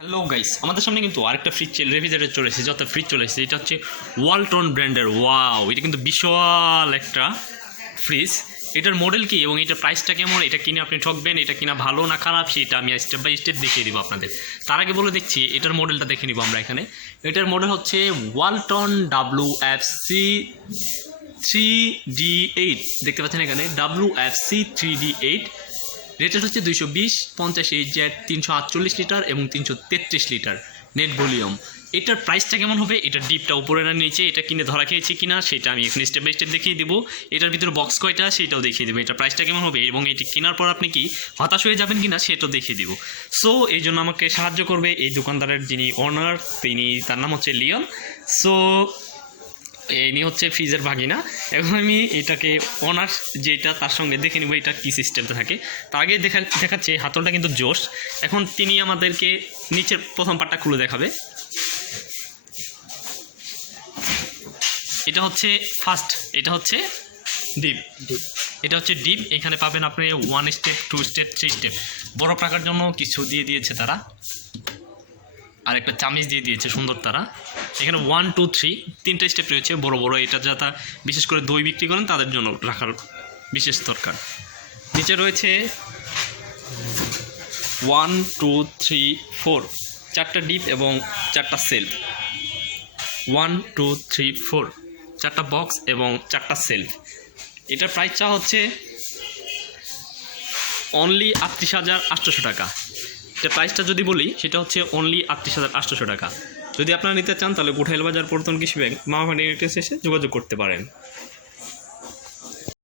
Hello guys, আমাদের সামনে কিন্তু আরেকটা রেফ্রিজারেটর চলে এসেছে, যত ফ্রিজ চলে এসেছে। এটা হচ্ছে ওয়ালটন ব্র্যান্ডের। ওয়াও, এটা কিন্তু বিশাল একটা ফ্রিজ। এটার মডেল কি এবং এটার প্রাইসটা কেমন, এটা কিনে আপনি ঠকবেন, এটা কিনা ভালো না খারাপ সেটা আমি স্টেপ বাই স্টেপ দেখিয়ে দিব আপনাদের। তার আগে বলে দিচ্ছি এটার মডেলটা দেখে নিব আমরা এখানে। এটার মডেল হচ্ছে ওয়ালটন WFC 3D8। দেখতে পাচ্ছেন এখানে WFC 3D8। রেটের হচ্ছে 220, 50 HZ, 348 লিটার এবং 333 লিটার নেট ভলিউম। এটার প্রাইসটা কেমন হবে, এটা ডিপটা উপরে না নিচে, এটা কিনে ধরা খেয়েছে কিনা সেটা আমি এখানে স্টেপ বাই স্টেপ দেখিয়ে দেবো। এটার ভিতরে বক্স কয়টা সেটাও দেখিয়ে দেবো, এটার প্রাইসটা কেমন হবে এবং এটি কেনার পর আপনি কি হতাশ হয়ে যাবেন কিনা সেটাও দেখিয়ে দেবো। সো এই জন্য আমাকে সাহায্য করবে এই দোকানদারের যিনি ওনার, তার নাম হচ্ছে লিওন। সো ইনি হচ্ছে ফ্রিজের ভাগিনা। এখন আমি এটাকে ওনার যেটা তার সঙ্গে দেখে নিব এটা কী সিস্টেমটা থাকে। তার আগে দেখাচ্ছে হাতলটা কিন্তু জোশ। এখন তিনি আমাদেরকে নিচের প্রথম পার্টটা খুলে দেখাবে। এটা হচ্ছে ফার্স্ট, এটা হচ্ছে ডিপ। এটা হচ্ছে ডিপ। এখানে পাবেন আপনি 1 স্টেপ, 2 স্টেপ, 3 স্টেপ। বরফ রাখার জন্য কিছু দিয়ে দিয়েছে তারা, আর একটা চামিচ দিয়ে দিয়েছে সুন্দর তারা। এখানে 1, 2, 3 তিনটা স্টেপ রয়েছে বড় বড়। এটা যারা বিশেষ করে দই বিক্রি করেন তাদের জন্য রাখার বিশেষ দরকার। নিচে রয়েছে 1, 2, 3, 4 চারটা ডিপ এবং চারটা সেলফ। 1, 2, 3, 4 চারটা বক্স এবং চারটা সেলফ। এটার প্রাইসটা হচ্ছে অনলি 38,800 টাকা। এটা প্রাইসটা যদি বলি সেটা হচ্ছে অনলি 38,800 টাকা। যদি আপনারা নিতে চান তাহলে গুঠাইল বাজার পল্টন কৃষি ব্যাংক মামাভান্ডি এসে যোগাযোগ করতে পারেন।